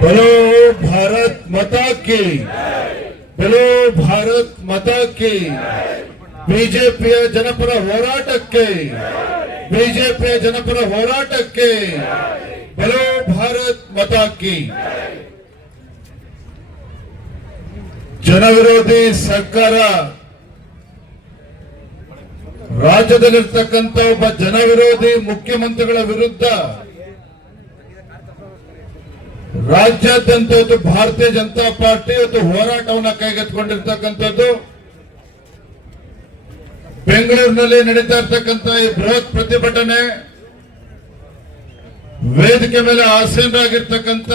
बोलो भारत माता की बोलो ಭಾರತ್ ಮಾತಾ ಕಿ ಬಿಜೆಪಿಯ ಜನಪರ ಹೋರಾಟಕ್ಕೆ ಬಿಜೆಪಿಯ ಜನಪರ ಹೋರಾಟಕ್ಕೆ ಬಲೋ ಭಾರತ್ ಮಾತಾ ಕಿ ಜನವಿರೋಧಿ ಸರ್ಕಾರ ರಾಜ್ಯದಲ್ಲಿರ್ತಕ್ಕಂಥ ಒಬ್ಬ ಜನವಿರೋಧಿ ಮುಖ್ಯಮಂತ್ರಿಗಳ ವಿರುದ್ಧ ರಾಜ್ಯಾದ್ಯಂತ ಇವತ್ತು ಭಾರತೀಯ ಜನತಾ ಪಾರ್ಟಿ ಇವತ್ತು ಹೋರಾಟವನ್ನ ಕೈಗೆತ್ತಿಕೊಂಡಿರ್ತಕ್ಕಂಥದ್ದು. ಬೆಂಗಳೂರಿನಲ್ಲಿ ನಡೀತಾ ಇರ್ತಕ್ಕಂಥ ಈ ಬೃಹತ್ ಪ್ರತಿಭಟನೆ, ವೇದಿಕೆ ಮೇಲೆ ಆಸೀನರಾಗಿರ್ತಕ್ಕಂಥ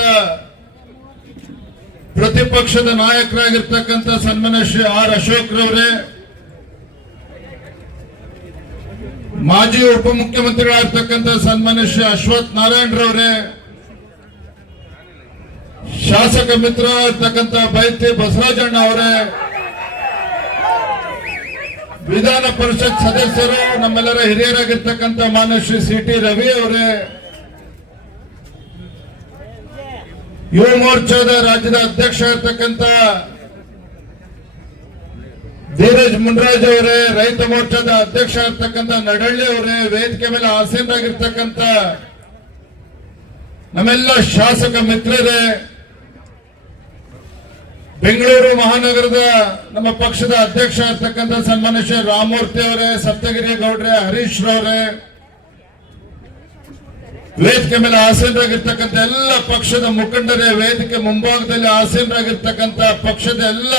ಪ್ರತಿಪಕ್ಷದ ನಾಯಕರಾಗಿರ್ತಕ್ಕಂಥ ಸನ್ಮಾನ್ಯ ಶ್ರೀ ಆರ್ ಅಶೋಕ್ ರವರೇ ಮಾಜಿ ಉಪಮುಖ್ಯಮಂತ್ರಿಗಳಾಗಿರ್ತಕ್ಕಂಥ ಸನ್ಮಾನ್ಯ ಶ್ರೀ ಅಶ್ವಥ್ ನಾರಾಯಣ್ ರವರೇ ಶಾಸಕ ಮಿತ್ರ ಇರ್ತಕ್ಕಂಥ ಬೈತಿ ಬಸವರಾಜಣ್ಣ ಅವರೇ, ವಿಧಾನ ಪರಿಷತ್ ಸದಸ್ಯರು, ನಮ್ಮೆಲ್ಲರ ಹಿರಿಯರಾಗಿರ್ತಕ್ಕಂಥ ಮಾನ್ಯ ಶ್ರೀ ಸಿ ಟಿ ರವಿ ಅವರೇ, ಯುವ ಮೋರ್ಚಾದ ರಾಜ್ಯದ ಅಧ್ಯಕ್ಷ ಇರ್ತಕ್ಕಂಥ ಧೀರಜ್ ಮುನ್ರಾಜ್ ಅವರೇ, ರೈತ ಮೋರ್ಚಾದ ಅಧ್ಯಕ್ಷ ಇರ್ತಕ್ಕಂಥ ನಡಳ್ಳಿ ಅವರೇ, ವೇದಿಕೆ ಮೇಲೆ ಆಸೀನರಾಗಿರ್ತಕ್ಕಂಥ ನಮ್ಮೆಲ್ಲ ಶಾಸಕ ಮಿತ್ರರೇ ಬೆಂಗಳೂರು ಮಹಾನಗರದ ನಮ್ಮ ಪಕ್ಷದ ಅಧ್ಯಕ್ಷ ಇರ್ತಕ್ಕಂಥ ಸನ್ಮಾನ್ಯ ಶ್ರೀ ರಾಮಮೂರ್ತಿ ಅವರೇ, ಸಪ್ತಗಿರಿ ಗೌಡ್ರೆ, ಹರೀಶ್ ರವರೇ, ವೇದಿಕೆ ಮೇಲೆ ಆಸೀನರಾಗಿರ್ತಕ್ಕಂಥ ಎಲ್ಲ ಪಕ್ಷದ ಮುಖಂಡರೇ, ವೇದಿಕೆ ಮುಂಭಾಗದಲ್ಲಿ ಆಸೀನರಾಗಿರ್ತಕ್ಕಂಥ ಪಕ್ಷದ ಎಲ್ಲ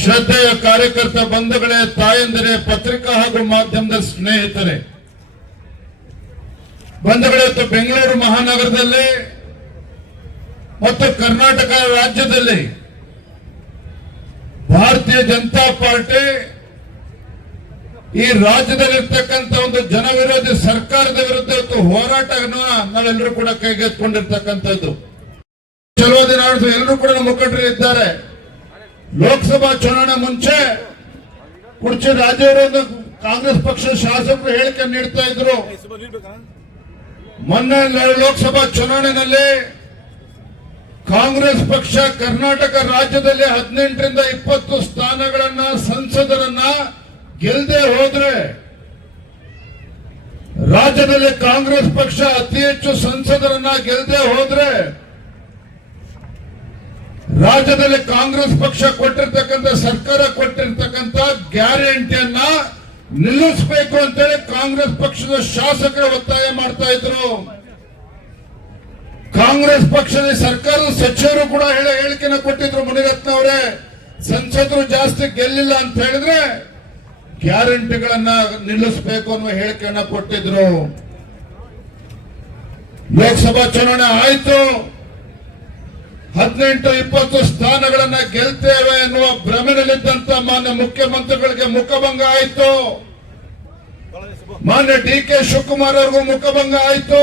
ಶ್ರದ್ಧೆಯ ಕಾರ್ಯಕರ್ತ ಬಂಧುಗಳೇ, ತಾಯಂದರೇ, ಪತ್ರಿಕಾ ಹಾಗೂ ಮಾಧ್ಯಮದ ಸ್ನೇಹಿತರೆ. ಬಂಧುಗಳೇ ಬೆಂಗಳೂರು ಮಹಾನಗರದಲ್ಲಿ ಮತ್ತು ಕರ್ನಾಟಕ ರಾಜ್ಯದಲ್ಲಿ ಭಾರತೀಯ ಜನತಾ ಪಾರ್ಟಿ ಈ ರಾಜ್ಯದಲ್ಲಿರ್ತಕ್ಕಂಥ ಒಂದು ಜನವಿರೋಧಿ ಸರ್ಕಾರದ ವಿರುದ್ಧ ಇವತ್ತು ಹೋರಾಟವನ್ನು ನಾವೆಲ್ಲರೂ ಕೂಡ ಕೈಗೆತ್ತಿಕೊಂಡಿರ್ತಕ್ಕಂಥದ್ದು. ಚಲೋ ದಿನ ಎಲ್ಲರೂ ಕೂಡ ಮುಖಂಡರು ಇದ್ದಾರೆ. ಲೋಕಸಭಾ ಚುನಾವಣೆ ಮುಂಚೆ ಕುರ್ಚಿ ರಾಜವರು ಕಾಂಗ್ರೆಸ್ ಪಕ್ಷದ ಶಾಸಕರು ಹೇಳಿಕೆ ನೀಡ್ತಾ ಇದ್ರು. ಮೊನ್ನೆ ಲೋಕಸಭಾ ಚುನಾವಣೆಯಲ್ಲಿ ಕಾಂಗ್ರೆಸ್ ಪಕ್ಷ ಕರ್ನಾಟಕ ರಾಜ್ಯದಲ್ಲಿ ಹದಿನೆಂಟರಿಂದ ಇಪ್ಪತ್ತು ಸ್ಥಾನಗಳನ್ನ ಸಂಸದರನ್ನ ಗೆಲ್ಲದೆ ಹೋದ್ರೆ ರಾಜ್ಯದಲ್ಲಿ ಕಾಂಗ್ರೆಸ್ ಪಕ್ಷ ಅತಿ ಹೆಚ್ಚು ಸಂಸದರನ್ನ ಗೆಲ್ಲದೆ ಹೋದ್ರೆ ರಾಜ್ಯದಲ್ಲಿ ಕಾಂಗ್ರೆಸ್ ಪಕ್ಷ ಕೊಟ್ಟಿರ್ತಕ್ಕಂಥ ಸರ್ಕಾರ ಕೊಟ್ಟಿರ್ತಕ್ಕಂಥ ಗ್ಯಾರಂಟಿಯನ್ನ ನಿಲ್ಲಿಸಬೇಕು ಅಂತೇಳಿ ಕಾಂಗ್ರೆಸ್ ಪಕ್ಷದ ಶಾಸಕರು ಒತ್ತಾಯ ಮಾಡ್ತಾ ಇದ್ರು. ಕಾಂಗ್ರೆಸ್ ಪಕ್ಷದ ಸರ್ಕಾರದ ಸಚಿವರು ಕೂಡ ಹೇಳ ಹೇಳಿಕೆನ ಕೊಟ್ಟಿದ್ರು ಮುನಿರತ್ನ ಅವರೇ, ಸಂಸದರು ಜಾಸ್ತಿ ಗೆಲ್ಲಿಲ್ಲ ಅಂತ ಹೇಳಿದ್ರೆ ಗ್ಯಾರಂಟಿಗಳನ್ನ ನಿಲ್ಲಿಸಬೇಕು ಅನ್ನುವ ಹೇಳಿಕೆಯನ್ನ ಕೊಟ್ಟಿದ್ರು. ಲೋಕಸಭಾ ಚುನಾವಣೆ ಆಯ್ತು. ಹದಿನೆಂಟು ಇಪ್ಪತ್ತು ಸ್ಥಾನಗಳನ್ನ ಗೆಲ್ತೇವೆ ಎನ್ನುವ ಭ್ರಮೆನಲ್ಲಿದ್ದಂತ ಮಾನ್ಯ ಮುಖ್ಯಮಂತ್ರಿಗಳಿಗೆ ಮುಖಭಂಗ ಆಯ್ತು. ಮಾನ್ಯ ಡಿ ಕೆ ಶಿವಕುಮಾರ್ ಅವ್ರಿಗೂ ಮುಖಭಂಗ ಆಯ್ತು.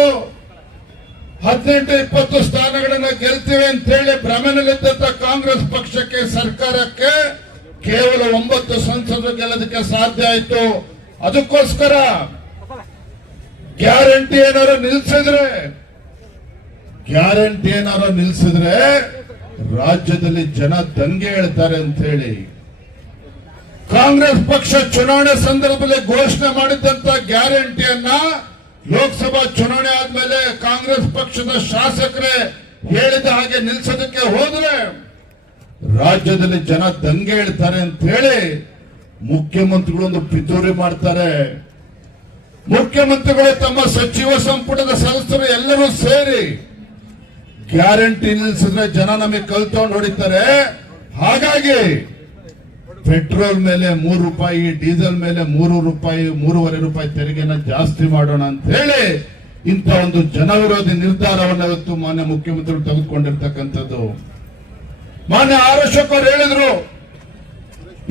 ಹದಿನೆಂಟು ಇಪ್ಪತ್ತು ಸ್ಥಾನಗಳನ್ನ ಗೆಲ್ತೀವಿ ಅಂತ ಹೇಳಿ ಭ್ರಮೆನಲ್ಲಿದ್ದಂತ ಕಾಂಗ್ರೆಸ್ ಪಕ್ಷಕ್ಕೆ ಸರ್ಕಾರಕ್ಕೆ ಕೇವಲ ಒಂಬತ್ತು ಸಂಸದರು ಗೆಲ್ಲೋದಕ್ಕೆ ಸಾಧ್ಯ ಆಯ್ತು. ಅದಕ್ಕೋಸ್ಕರ ಗ್ಯಾರಂಟಿ ಏನಾರು ನಿಲ್ಸಿದ್ರೆ, ಗ್ಯಾರಂಟಿ ಏನಾರು ನಿಲ್ಸಿದ್ರೆ ರಾಜ್ಯದಲ್ಲಿ ಜನ ದಂಗೆ ಹೇಳ್ತಾರೆ ಅಂತ ಹೇಳಿ ಕಾಂಗ್ರೆಸ್ ಪಕ್ಷ ಚುನಾವಣೆ ಸಂದರ್ಭದಲ್ಲಿ ಘೋಷಣೆ ಮಾಡಿದ್ದಂತ ಗ್ಯಾರಂಟಿಯನ್ನ ಲೋಕಸಭಾ ಚುನಾವಣೆ ಆದ್ಮೇಲೆ ಕಾಂಗ್ರೆಸ್ ಪಕ್ಷದ ಶಾಸಕರೇ ಹೇಳಿದ ಹಾಗೆ ನಿಲ್ಸೋದಕ್ಕೆ ಹೋದ್ರೆ ರಾಜ್ಯದಲ್ಲಿ ಜನ ದಂಗೆ ಹೇಳ್ತಾರೆ ಅಂತ ಹೇಳಿ ಮುಖ್ಯಮಂತ್ರಿಗಳೊಂದು ಪಿತೂರಿ ಮಾಡ್ತಾರೆ. ಮುಖ್ಯಮಂತ್ರಿಗಳು ತಮ್ಮ ಸಚಿವ ಸಂಪುಟದ ಸದಸ್ಯರು ಎಲ್ಲರೂ ಸೇರಿ ಗ್ಯಾರಂಟಿ ನಿಲ್ಸಿದ್ರೆ ಜನ ನಮಗೆ ಕಲ್ತೊಂಡು ಹೊಡಿತಾರೆ. ಹಾಗಾಗಿ ಪೆಟ್ರೋಲ್ ಮೇಲೆ ಮೂರು ರೂಪಾಯಿ, ಡೀಸೆಲ್ ಮೇಲೆ ಮೂರು ರೂಪಾಯಿ, ಮೂರುವರೆ ರೂಪಾಯಿ ತೆರಿಗೆನ ಜಾಸ್ತಿ ಮಾಡೋಣ ಅಂತ ಹೇಳಿ ಇಂಥ ಒಂದು ಜನವಿರೋಧಿ ನಿರ್ಧಾರವನ್ನು ಇವತ್ತು ಮಾನ್ಯ ಮುಖ್ಯಮಂತ್ರಿಗಳು ತೆಗೆದುಕೊಂಡಿರ್ತಕ್ಕಂಥದ್ದು. ಮಾನ್ಯ ಆರ್ ಅಶೋಕ್ ಅವರು ಹೇಳಿದ್ರು,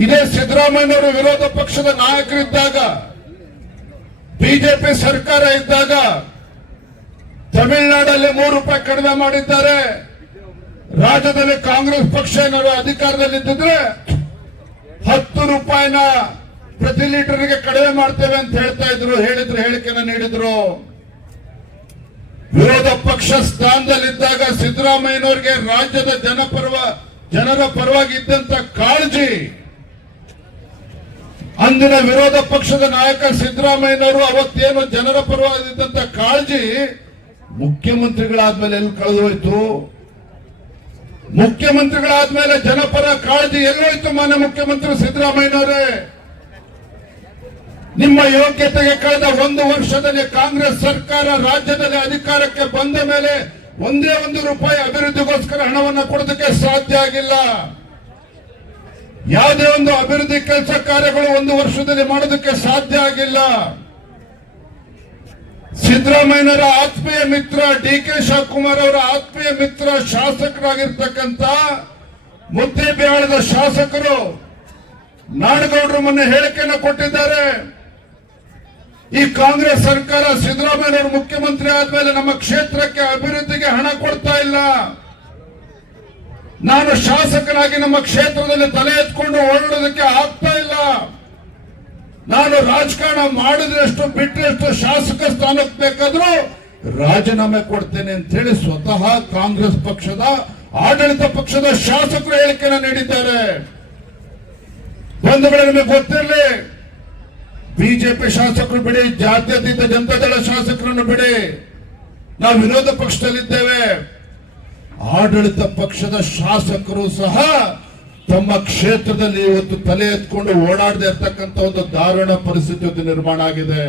ಇದೇ ಸಿದ್ದರಾಮಯ್ಯನವರು ವಿರೋಧ ಪಕ್ಷದ ನಾಯಕರಿದ್ದಾಗ, ಬಿಜೆಪಿ ಸರ್ಕಾರ ಇದ್ದಾಗ ತಮಿಳುನಾಡಲ್ಲಿ ಮೂರು ರೂಪಾಯಿ ಕಡಿಮೆ ಮಾಡಿದ್ದಾರೆ. ರಾಜ್ಯದಲ್ಲಿ ಕಾಂಗ್ರೆಸ್ ಪಕ್ಷ ಏನಾದ್ರು ಅಧಿಕಾರದಲ್ಲಿದ್ದಿದ್ರೆ ಹತ್ತು ರೂಪಾಯಿನ ಪ್ರತಿ ಲೀಟರ್ಗೆ ಕಡಿಮೆ ಮಾಡ್ತೇವೆ ಅಂತ ಹೇಳ್ತಾ ಇದ್ರು, ಹೇಳಿದ್ರು, ಹೇಳಿಕೆನ ನೀಡಿದ್ರು. ವಿರೋಧ ಪಕ್ಷ ಸ್ಥಾನದಲ್ಲಿದ್ದಾಗ ಸಿದ್ದರಾಮಯ್ಯನವರಿಗೆ ರಾಜ್ಯದ ಜನಪರವ, ಜನರ ಪರವಾಗಿ ಇದ್ದಂತ ಕಾಳಜಿ. ಅಂದಿನ ವಿರೋಧ ಪಕ್ಷದ ನಾಯಕ ಸಿದ್ದರಾಮಯ್ಯನವರು ಅವತ್ತೇನು ಜನರ ಪರವಾಗಿದ್ದಂತ ಕಾಳಜಿ ಮುಖ್ಯಮಂತ್ರಿಗಳಾದ್ಮೇಲೆ ಎಲ್ಲಿ ಕಳೆದು ಹೋಯ್ತು ಮುಖ್ಯಮಂತ್ರಿಗಳಾದ್ಮೇಲೆ ಜನಪರ ಕಾಳಜಿ ಎಲ್ಲೋಯ್ತು ಮಾನ್ಯ ಮುಖ್ಯಮಂತ್ರಿ ಸಿದ್ದರಾಮಯ್ಯನವರೇ. ನಿಮ್ಮ ಯೋಗ್ಯತೆಗೆ ಕಳೆದ ಒಂದು ವರ್ಷದಲ್ಲಿ ಕಾಂಗ್ರೆಸ್ ಸರ್ಕಾರ ರಾಜ್ಯದಲ್ಲಿ ಅಧಿಕಾರಕ್ಕೆ ಬಂದ ಮೇಲೆ ಒಂದೇ ಒಂದು ರೂಪಾಯಿ ಅಭಿವೃದ್ಧಿಗೋಸ್ಕರ ಹಣವನ್ನು ಕೊಡೋದಕ್ಕೆ ಸಾಧ್ಯ ಆಗಿಲ್ಲ. ಯಾವುದೇ ಒಂದು ಅಭಿವೃದ್ಧಿ ಕೆಲಸ ಕಾರ್ಯಗಳು ಒಂದು ವರ್ಷದಲ್ಲಿ ಮಾಡೋದಕ್ಕೆ ಸಾಧ್ಯ ಆಗಿಲ್ಲ. ಸಿದ್ದರಾಮಯ್ಯನವರ ಆತ್ಮೀಯ ಮಿತ್ರ ಡಿ ಕೆ ಶಿವಕುಮಾರ್ ಅವರ ಆತ್ಮೀಯ ಮಿತ್ರ ಶಾಸಕರಾಗಿರ್ತಕ್ಕಂಥ ಮುದ್ದೇಬಿಹಾಳದ ಶಾಸಕರು ನಾಡಗೌಡರು ಮೊನ್ನೆ ಹೇಳಿಕೆಯನ್ನು ಕೊಟ್ಟಿದ್ದಾರೆ. ಈ ಕಾಂಗ್ರೆಸ್ ಸರ್ಕಾರ ಸಿದ್ದರಾಮಯ್ಯನವರು ಮುಖ್ಯಮಂತ್ರಿ ಆದ್ಮೇಲೆ ನಮ್ಮ ಕ್ಷೇತ್ರಕ್ಕೆ ಅಭಿವೃದ್ಧಿಗೆ ಹಣ ಕೊಡ್ತಾ ಇಲ್ಲ. ನಾನು ಶಾಸಕನಾಗಿ ನಮ್ಮ ಕ್ಷೇತ್ರದಲ್ಲಿ ತಲೆ ಎತ್ಕೊಂಡು ಓಡಾಡೋದಕ್ಕೆ ಆಗ್ತಾ ಇಲ್ಲ. ನಾನು ರಾಜಕಾರಣ ಮಾಡಿದ್ರಷ್ಟು ಬಿಟ್ಟರೆಷ್ಟು ಶಾಸಕ ಸ್ಥಾನಕ್ಕೆ ಬೇಕಾದ್ರೂ ರಾಜೀನಾಮೆ ಕೊಡ್ತೇನೆ ಅಂತ ಹೇಳಿ ಸ್ವತಃ ಕಾಂಗ್ರೆಸ್ ಪಕ್ಷದ, ಆಡಳಿತ ಪಕ್ಷದ ಶಾಸಕರು ಹೇಳಿಕೆಯನ್ನು ನೀಡಿದ್ದಾರೆ. ಬಂಧುಗಳೇ ನಿಮಗೆ ಗೊತ್ತಿರಲಿ, ಬಿಜೆಪಿ ಶಾಸಕರು ಬಿಡಿ, ಜಾತ್ಯತೀತ ಜನತಾದಳ ಶಾಸಕರನ್ನು ಬಿಡಿ. ನಾವು ವಿರೋಧ ಪಕ್ಷದಲ್ಲಿದ್ದೇವೆ. ಆಡಳಿತ ಪಕ್ಷದ ಶಾಸಕರು ಸಹ ತಮ್ಮ ಕ್ಷೇತ್ರದಲ್ಲಿ ಇವತ್ತು ತಲೆ ಎತ್ಕೊಂಡು ಓಡಾಡದೆ ಇರ್ತಕ್ಕಂಥ ಒಂದು ದಾರುಣ ಪರಿಸ್ಥಿತಿ ನಿರ್ಮಾಣ ಆಗಿದೆ.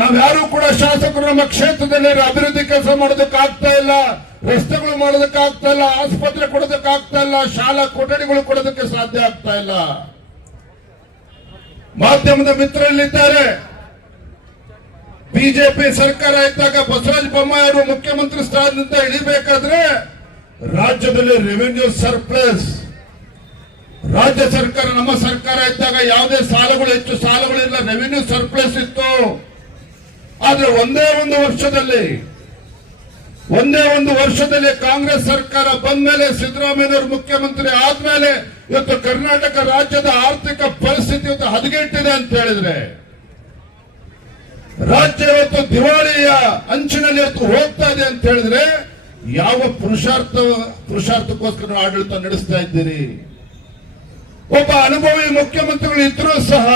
ನಾವ್ಯಾರು ಕೂಡ ಶಾಸಕರು ನಮ್ಮ ಕ್ಷೇತ್ರದಲ್ಲಿ ಅಭಿವೃದ್ಧಿ ಕೆಲಸ ಮಾಡೋದಕ್ಕೆ ಆಗ್ತಾ ಇಲ್ಲ, ರಸ್ತೆಗಳು ಮಾಡೋದಕ್ಕೆ ಆಗ್ತಾ ಇಲ್ಲ, ಆಸ್ಪತ್ರೆ ಕೊಡೋದಕ್ಕೆ ಆಗ್ತಾ ಇಲ್ಲ, ಶಾಲಾ ಕೊಠಡಿಗಳು ಕೊಡೋದಕ್ಕೆ ಸಾಧ್ಯ ಆಗ್ತಾ ಇಲ್ಲ. ಮಾಧ್ಯಮದ ಮಿತ್ರರಲ್ಲಿದ್ದಾರೆ. ಬಿಜೆಪಿ ಸರ್ಕಾರ ಇದ್ದಾಗ ಬಸವರಾಜ ಬೊಮ್ಮಾಯಿ ಅವರು ಮುಖ್ಯಮಂತ್ರಿ ಸ್ಥಾನದಿಂದ ಇಳಿಬೇಕಾದ್ರೆ ರಾಜ್ಯದಲ್ಲಿ ರೆವಿನ್ಯೂ ಸರ್ಪ್ಲಸ್ ರಾಜ್ಯ ಸರ್ಕಾರ, ನಮ್ಮ ಸರ್ಕಾರ ಇದ್ದಾಗ ಯಾವುದೇ ಸಾಲಗಳು ಹೆಚ್ಚು ಸಾಲಗಳಿಲ್ಲ ರೆವಿನ್ಯೂ ಸರ್ಪ್ಲಸ್ ಇತ್ತು. ಆದ್ರೆ ಒಂದೇ ಒಂದು ವರ್ಷದಲ್ಲಿ, ಒಂದೇ ಒಂದು ವರ್ಷದಲ್ಲಿ ಕಾಂಗ್ರೆಸ್ ಸರ್ಕಾರ ಬಂದ ಮೇಲೆ ಸಿದ್ದರಾಮಯ್ಯವರು ಮುಖ್ಯಮಂತ್ರಿ ಆದ್ಮೇಲೆ ಇವತ್ತು ಕರ್ನಾಟಕ ರಾಜ್ಯದ ಆರ್ಥಿಕ ಪರಿಸ್ಥಿತಿ ಇವತ್ತು ಹದಗೆಟ್ಟಿದೆ ಅಂತ ಹೇಳಿದ್ರೆ, ರಾಜ್ಯ ಇವತ್ತು ದಿವಾಳಿಯ ಅಂಚಿನಲ್ಲಿ ಇವತ್ತು ಹೋಗ್ತಾ ಇದೆ ಅಂತ ಹೇಳಿದ್ರೆ ಯಾವ ಪುರುಷಾರ್ಥ, ಪುರುಷಾರ್ಥಕ್ಕೋಸ್ಕರ ಆಡಳಿತ ನಡೆಸ್ತಾ ಇದ್ದೀರಿ? ಒಬ್ಬ ಅನುಭವಿ ಮುಖ್ಯಮಂತ್ರಿಗಳು ಇದ್ರೂ ಸಹ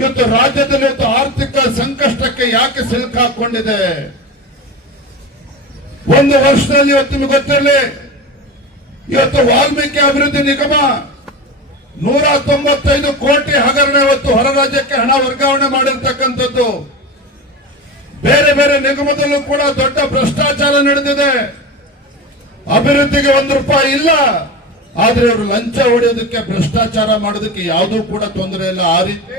ಇವತ್ತು ರಾಜ್ಯದಲ್ಲಿ ಇವತ್ತು ಆರ್ಥಿಕ ಸಂಕಷ್ಟಕ್ಕೆ ಯಾಕೆ ಸಿಲುಕಾಕೊಂಡಿದೆ ಒಂದು ವರ್ಷದಲ್ಲಿ ಇವತ್ತು ನಿಮಗೆ ಗೊತ್ತಿರಲಿ, ಇವತ್ತು ವಾಲ್ಮೀಕಿ ಅಭಿವೃದ್ಧಿ ನಿಗಮ ನೂರ ತೊಂಬತ್ತೈದು ಕೋಟಿ ಹಗರಣ ಇವತ್ತು ಹೊರ ರಾಜ್ಯಕ್ಕೆ ಹಣ ವರ್ಗಾವಣೆ ಮಾಡಿರ್ತಕ್ಕಂಥದ್ದು. ಬೇರೆ ಬೇರೆ ನಿಗಮದಲ್ಲೂ ಕೂಡ ದೊಡ್ಡ ಭ್ರಷ್ಟಾಚಾರ ನಡೆದಿದೆ. ಅಭಿವೃದ್ಧಿಗೆ ಒಂದು ರೂಪಾಯಿ ಇಲ್ಲ. ಆದ್ರೆ ಅವರು ಲಂಚ ಹೊಡೆಯೋದಕ್ಕೆ, ಭ್ರಷ್ಟಾಚಾರ ಮಾಡೋದಕ್ಕೆ ಯಾವುದೂ ಕೂಡ ತೊಂದರೆ ಇಲ್ಲ. ಆ ರೀತಿ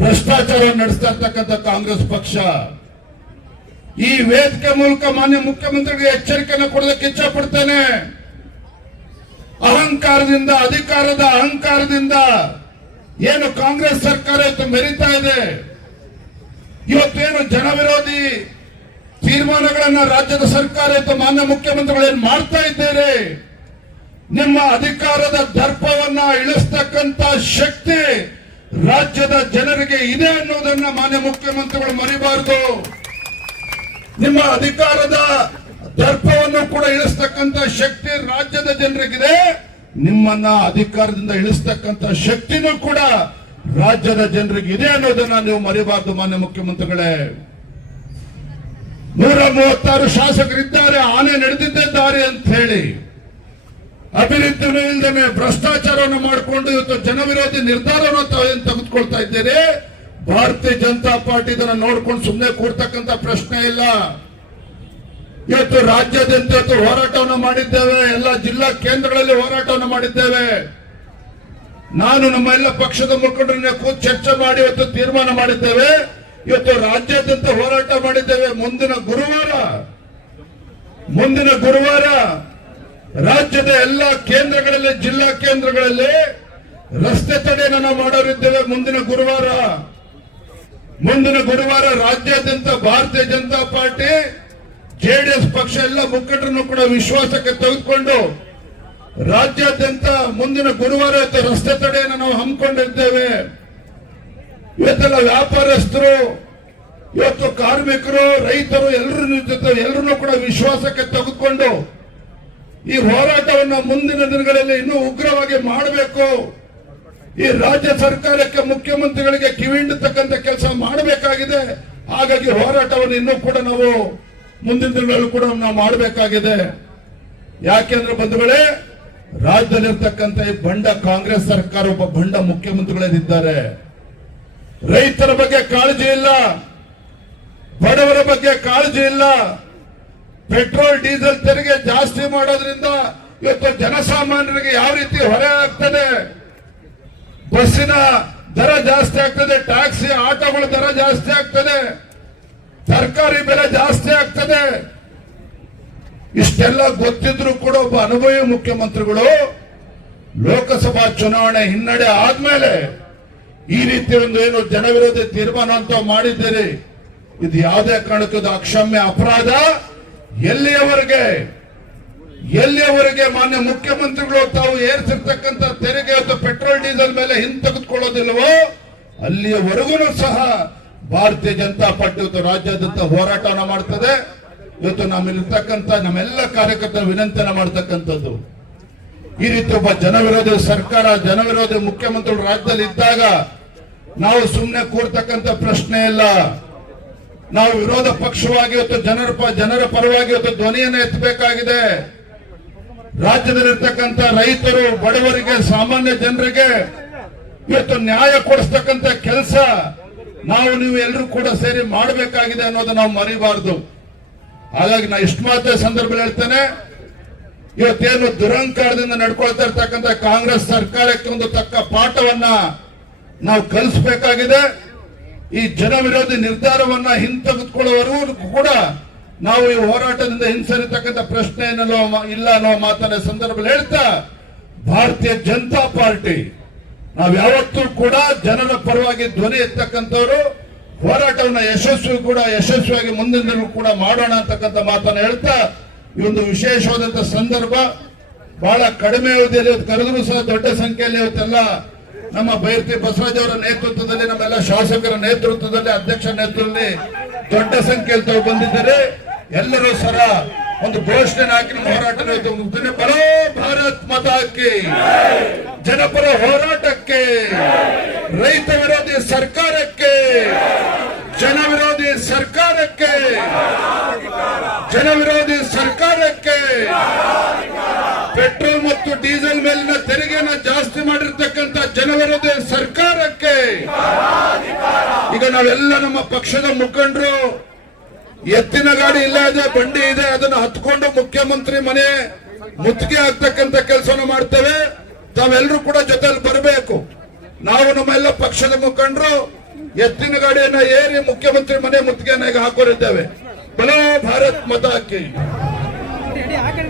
ಭ್ರಷ್ಟಾಚಾರ ನಡೆಸ್ತಾ ಇರ್ತಕ್ಕಂಥ ಕಾಂಗ್ರೆಸ್ ಪಕ್ಷ, ಈ ವೇದಿಕೆ ಮೂಲಕ ಮಾನ್ಯ ಮುಖ್ಯಮಂತ್ರಿಗೆ ಎಚ್ಚರಿಕೆಯನ್ನು ಕೊಡೋದಕ್ಕೆ ಇಚ್ಛೆ ಪಡ್ತೇನೆ ಅಹಂಕಾರದಿಂದ, ಅಧಿಕಾರದ ಅಹಂಕಾರದಿಂದ ಏನು ಕಾಂಗ್ರೆಸ್ ಸರ್ಕಾರ ಇವತ್ತು ಮೆರಿತಾ ಇದೆ. ಇವತ್ತೇನು ಜನ ವಿರೋಧಿ ತೀರ್ಮಾನಗಳನ್ನ ರಾಜ್ಯದ ಸರ್ಕಾರ ಮತ್ತು ಮಾನ್ಯ ಮುಖ್ಯಮಂತ್ರಿಗಳು ಏನ್ ಮಾಡ್ತಾ ಇದ್ದೇನೆ ನಿಮ್ಮ ಅಧಿಕಾರದ ದರ್ಪವನ್ನ ಇಳಿಸ್ತಕ್ಕಂತ ಶಕ್ತಿ ರಾಜ್ಯದ ಜನರಿಗೆ ಇದೆ ಅನ್ನೋದನ್ನ ಮಾನ್ಯ ಮುಖ್ಯಮಂತ್ರಿಗಳು ಮರಿಬಾರದು. ನಿಮ್ಮ ಅಧಿಕಾರದ ದರ್ಪವನ್ನು ಕೂಡ ಇಳಿಸ್ತಕ್ಕಂತ ಶಕ್ತಿ ರಾಜ್ಯದ ಜನರಿಗಿದೆ. ನಿಮ್ಮನ್ನ ಅಧಿಕಾರದಿಂದ ಇಳಿಸ್ತಕ್ಕಂತ ಶಕ್ತಿನೂ ಕೂಡ ರಾಜ್ಯದ ಜನರಿಗೆ ಇದೆ ಅನ್ನೋದನ್ನ ನೀವು ಮರಿಬಾರದು ಮಾನ್ಯ ಮುಖ್ಯಮಂತ್ರಿಗಳೇ. ನೂರ ಮೂವತ್ತಾರು ಶಾಸಕರಿದ್ದಾರೆ, ಆನೆ ನಡೆದಿದ್ದಾರೆ ದಾರಿ ಅಂತ ಹೇಳಿ ಅಭಿವೃದ್ಧಿನೂ ಇಲ್ಲದೆ ಭ್ರಷ್ಟಾಚಾರವನ್ನು ಮಾಡಿಕೊಂಡು ಇವತ್ತು ಜನವಿರೋಧಿ ನಿರ್ಧಾರವನ್ನು ತಾವೇನು ತೆಗೆದುಕೊಳ್ತಾ ಇದ್ದೀರಿ? ಭಾರತೀಯ ಜನತಾ ಪಾರ್ಟಿ ಇದನ್ನು ನೋಡ್ಕೊಂಡು ಸುಮ್ಮನೆ ಕೂರ್ತಕ್ಕಂತ ಪ್ರಶ್ನೆ ಇಲ್ಲ. ಇವತ್ತು ರಾಜ್ಯಾದ್ಯಂತ ಇವತ್ತು ಹೋರಾಟವನ್ನು ಮಾಡಿದ್ದೇವೆ, ಎಲ್ಲ ಜಿಲ್ಲಾ ಕೇಂದ್ರಗಳಲ್ಲಿ ಹೋರಾಟವನ್ನು ಮಾಡಿದ್ದೇವೆ. ನಾನು ನಮ್ಮ ಎಲ್ಲ ಪಕ್ಷದ ಮುಖಂಡರನ್ನ ಕೂತ್ ಚರ್ಚೆ ಮಾಡಿ ಇವತ್ತು ತೀರ್ಮಾನ ಮಾಡಿದ್ದೇವೆ. ಇವತ್ತು ರಾಜ್ಯಾದ್ಯಂತ ಹೋರಾಟ ಮಾಡಿದ್ದೇವೆ. ಮುಂದಿನ ಗುರುವಾರ ಮುಂದಿನ ಗುರುವಾರ ರಾಜ್ಯದ ಎಲ್ಲ ಕೇಂದ್ರಗಳಲ್ಲಿ, ಜಿಲ್ಲಾ ಕೇಂದ್ರಗಳಲ್ಲಿ ರಸ್ತೆ ತಡೆಯನ್ನು ನಾವು ಮಾಡೋರಿದ್ದೇವೆ. ಮುಂದಿನ ಗುರುವಾರ ಮುಂದಿನ ಗುರುವಾರ ರಾಜ್ಯಾದ್ಯಂತ ಭಾರತೀಯ ಜನತಾ ಪಾರ್ಟಿ ಜೆಡಿಎಸ್ ಪಕ್ಷ ಎಲ್ಲ ಮುಖಂಡರನ್ನು ಕೂಡ ವಿಶ್ವಾಸಕ್ಕೆ ತೆಗೆದುಕೊಂಡು ರಾಜ್ಯಾದ್ಯಂತ ಮುಂದಿನ ಗುರುವಾರ ರಸ್ತೆ ತಡೆಯನ್ನು ನಾವು ಹಮ್ಮಿಕೊಂಡಿದ್ದೇವೆ. ಇವತ್ತೆಲ್ಲ ವ್ಯಾಪಾರಸ್ಥರು, ಇವತ್ತು ಕಾರ್ಮಿಕರು, ರೈತರು ಎಲ್ಲರೂ ಜೊತೆ ಎಲ್ಲರನ್ನೂ ಕೂಡ ವಿಶ್ವಾಸಕ್ಕೆ ತೆಗೆದುಕೊಂಡು ಈ ಹೋರಾಟವನ್ನು ಮುಂದಿನ ದಿನಗಳಲ್ಲಿ ಇನ್ನೂ ಉಗ್ರವಾಗಿ ಮಾಡಬೇಕು. ಈ ರಾಜ್ಯ ಸರ್ಕಾರಕ್ಕೆ ಮುಖ್ಯಮಂತ್ರಿಗಳಿಗೆ ಕಿವಿಂಡತಕ್ಕಂಥ ಕೆಲಸ ಮಾಡಬೇಕಾಗಿದೆ. ಹಾಗಾಗಿ ಹೋರಾಟವನ್ನು ಇನ್ನೂ ಕೂಡ ನಾವು ಮುಂದಿನ ದಿನಗಳಲ್ಲೂ ಕೂಡ ನಾವು ಮಾಡಬೇಕಾಗಿದೆ. ಯಾಕೆಂದ್ರೆ ಬಂಧುಗಳೇ ರಾಜ್ಯದಲ್ಲಿರ್ತಕ್ಕಂಥ ಈ ಬಂಡ ಕಾಂಗ್ರೆಸ್ ಸರ್ಕಾರ ಒಬ್ಬ ಬಂಡ ಮುಖ್ಯಮಂತ್ರಿಗಳಿದ್ದಾರೆ ರೈತರ ಬಗ್ಗೆ ಕಾಳಜಿ ಇಲ್ಲ, ಬಡವರ ಬಗ್ಗೆ ಕಾಳಜಿ ಇಲ್ಲ. ಪೆಟ್ರೋಲ್, ಡೀಸೆಲ್ ತೆರಿಗೆ ಜಾಸ್ತಿ ಮಾಡೋದ್ರಿಂದ ಇವತ್ತು ಜನಸಾಮಾನ್ಯರಿಗೆ ಯಾವ ರೀತಿ ಹೊರೆ ಆಗ್ತದೆ? ಬಸ್ಸಿನ ದರ ಜಾಸ್ತಿ ಆಗ್ತದೆ, ಟ್ಯಾಕ್ಸಿ, ಆಟೋಗಳ ದರ ಜಾಸ್ತಿ ಆಗ್ತದೆ, ತರಕಾರಿ ಬೆಲೆ ಜಾಸ್ತಿ ಆಗ್ತದೆ. ಇಷ್ಟೆಲ್ಲ ಗೊತ್ತಿದ್ರು ಕೂಡ ಒಬ್ಬ ಅನುಭವಿ ಮುಖ್ಯಮಂತ್ರಿಗಳು ಲೋಕಸಭಾ ಚುನಾವಣೆ ಹಿನ್ನಡೆ ಆದ್ಮೇಲೆ ಈ ರೀತಿ ಒಂದು ಏನು ಜನವಿರೋಧಿ ತೀರ್ಮಾನ ಅಂತ ಮಾಡಿದ್ದೀರಿ, ಇದು ಯಾವುದೇ ಕಾರಣಕ್ಕೂ ಇದು ಅಕ್ಷಮ್ಯ ಅಪರಾಧ. ಎಲ್ಲಿಯವರೆಗೆ ಎಲ್ಲಿಯವರೆಗೆ ಮಾನ್ಯ ಮುಖ್ಯಮಂತ್ರಿಗಳು ತಾವು ಏರ್ಸಿರ್ತಕ್ಕಂಥ ತೆರಿಗೆ ಅಥವಾ ಪೆಟ್ರೋಲ್ ಡೀಸೆಲ್ ಮೇಲೆ ಹಿಂತೆಗೆದುಕೊಳ್ಳೋದಿಲ್ವೋ ಅಲ್ಲಿಯವರೆಗೂ ಸಹ ಭಾರತೀಯ ಜನತಾ ಪಾರ್ಟಿ ಇವತ್ತು ರಾಜ್ಯಾದ್ಯಂತ ಹೋರಾಟವನ್ನು ಮಾಡ್ತದೆ. ಇವತ್ತು ನಮ್ಮಲ್ಲಿರ್ತಕ್ಕಂಥ ನಮ್ಮೆಲ್ಲ ಕಾರ್ಯಕರ್ತರ ವಿನಂತಿಯನ್ನು ಮಾಡ್ತಕ್ಕಂಥದ್ದು. ಈ ರೀತಿ ಒಬ್ಬ ಜನವಿರೋಧಿ ಸರ್ಕಾರ, ಜನವಿರೋಧಿ ಮುಖ್ಯಮಂತ್ರಿಗಳು ರಾಜ್ಯದಲ್ಲಿ ಇದ್ದಾಗ ನಾವು ಸುಮ್ಮನೆ ಕೂರ್ತಕ್ಕಂಥ ಪ್ರಶ್ನೆ ಇಲ್ಲ. ನಾವು ವಿರೋಧ ಪಕ್ಷವಾಗಿ ಇವತ್ತು ಜನರ ಜನರ ಪರವಾಗಿ ಇವತ್ತು ಧ್ವನಿಯನ್ನು ಎತ್ತಬೇಕಾಗಿದೆ. ರಾಜ್ಯದಲ್ಲಿರ್ತಕ್ಕಂಥ ರೈತರು, ಬಡವರಿಗೆ, ಸಾಮಾನ್ಯ ಜನರಿಗೆ ಇವತ್ತು ನ್ಯಾಯ ಕೊಡಿಸ್ತಕ್ಕಂಥ ಕೆಲಸ ನಾವು ನೀವು ಎಲ್ಲರೂ ಕೂಡ ಸೇರಿ ಮಾಡಬೇಕಾಗಿದೆ ಅನ್ನೋದು ನಾವು ಮರಿಬಾರದು. ಹಾಗಾಗಿ ನಾ ಇಷ್ಟು ಮಾತ್ರ ಸಂದರ್ಭದಲ್ಲಿ ಹೇಳ್ತೇನೆ. ಇವತ್ತೇನು ದುರಂಕಾರದಿಂದ ನಡ್ಕೊಳ್ತಾ ಇರ್ತಕ್ಕಂಥ ಕಾಂಗ್ರೆಸ್ ಸರ್ಕಾರಕ್ಕೆ ಒಂದು ತಕ್ಕ ಪಾಠವನ್ನ ನಾವು ಕಲಿಸಬೇಕಾಗಿದೆ. ಈ ಜನ ವಿರೋಧಿ ನಿರ್ಧಾರವನ್ನ ಹಿಂತೆಗೆದುಕೊಳ್ಳುವವರೆಗೂ ಕೂಡ ನಾವು ಈ ಹೋರಾಟದಿಂದ ಹಿಂಸರಿತಕ್ಕಂಥ ಪ್ರಶ್ನೆ ಏನಲ್ಲೋ ಇಲ್ಲ ಅನ್ನೋ ಮಾತನ್ನ ಸಂದರ್ಭದಲ್ಲಿ ಹೇಳ್ತಾ, ಭಾರತೀಯ ಜನತಾ ಪಾರ್ಟಿ, ನಾವು ಯಾವತ್ತೂ ಕೂಡ ಜನರ ಪರವಾಗಿ ಧ್ವನಿ ಎತ್ತಕ್ಕಂಥವ್ರು, ಹೋರಾಟವನ್ನ ಯಶಸ್ವಿ ಕೂಡ ಯಶಸ್ವಿಯಾಗಿ ಮುಂದಿನ ಕೂಡ ಮಾಡೋಣ ಅಂತಕ್ಕಂಥ ಮಾತನ್ನ ಹೇಳ್ತಾ ಈ ಒಂದು ಸಂದರ್ಭ ಬಹಳ ಕಡಿಮೆ ಅವಧಿಯಲ್ಲಿ ಕರೆದರೂ ಸಹ ದೊಡ್ಡ ಸಂಖ್ಯೆಯಲ್ಲಿ ಇವತ್ತೆಲ್ಲ ನಮ್ಮ ಬೈರ್ತಿ ಬಸವರಾಜ್ ಅವರ ನೇತೃತ್ವದಲ್ಲಿ, ನಮ್ಮೆಲ್ಲ ಶಾಸಕರ ನೇತೃತ್ವದಲ್ಲಿ, ಅಧ್ಯಕ್ಷ ನೇತೃತ್ವದಲ್ಲಿ ದೊಡ್ಡ ಸಂಖ್ಯೆಯಲ್ಲಿ ತಾವು ಬಂದಿದ್ದಾರೆ ಎಲ್ಲರೂ ಸರ ಒಂದು ಘೋಷಣೆ ಹಾಕಿ ಹೋರಾಟ. ಬರೋ ಭಾರತ್ ಮತಾಕ್ಕೆ ಜನಪರ ಹೋರಾಟಕ್ಕೆ, ರೈತ ವಿರೋಧಿ ಸರ್ಕಾರಕ್ಕೆ, ಜನ ವಿರೋಧಿ ಸರ್ಕಾರಕ್ಕೆ, ಜನ ವಿರೋಧಿ ಪೆಟ್ರೋಲ್ ಮತ್ತು ಡೀಸೆಲ್ ಮೇಲಿನ ತೆರಿಗೆನ ಜಾಸ್ತಿ ಮಾಡಿರ್ತಕ್ಕಂಥ ಜನವರದ ಸರ್ಕಾರಕ್ಕೆ. ಈಗ ನಾವೆಲ್ಲ ನಮ್ಮ ಪಕ್ಷದ ಮುಖಂಡರು, ಎತ್ತಿನ ಗಾಡಿ ಇಲ್ಲ ಇದೆ, ಬಂಡಿ ಇದೆ, ಅದನ್ನು ಹತ್ಕೊಂಡು ಮುಖ್ಯಮಂತ್ರಿ ಮನೆ ಮುತ್ತಿಗೆ ಆಗ್ತಕ್ಕಂಥ ಕೆಲಸವನ್ನು ಮಾಡ್ತೇವೆ. ತಾವೆಲ್ಲರೂ ಕೂಡ ಜೊತೆಯಲ್ಲಿ ಬರಬೇಕು. ನಾವು ನಮ್ಮೆಲ್ಲ ಪಕ್ಷದ ಮುಖಂಡರು ಎತ್ತಿನ ಗಾಡಿಯನ್ನ ಏರಿ ಮುಖ್ಯಮಂತ್ರಿ ಮನೆ ಮುತ್ತಿಗೆಯನ್ನ ಹಾಕೋರಿದ್ದೇವೆ. ಬಲೋ ಭಾರತ್ ಮತ ಹಾಕಿ ಆ ಕಡೆ.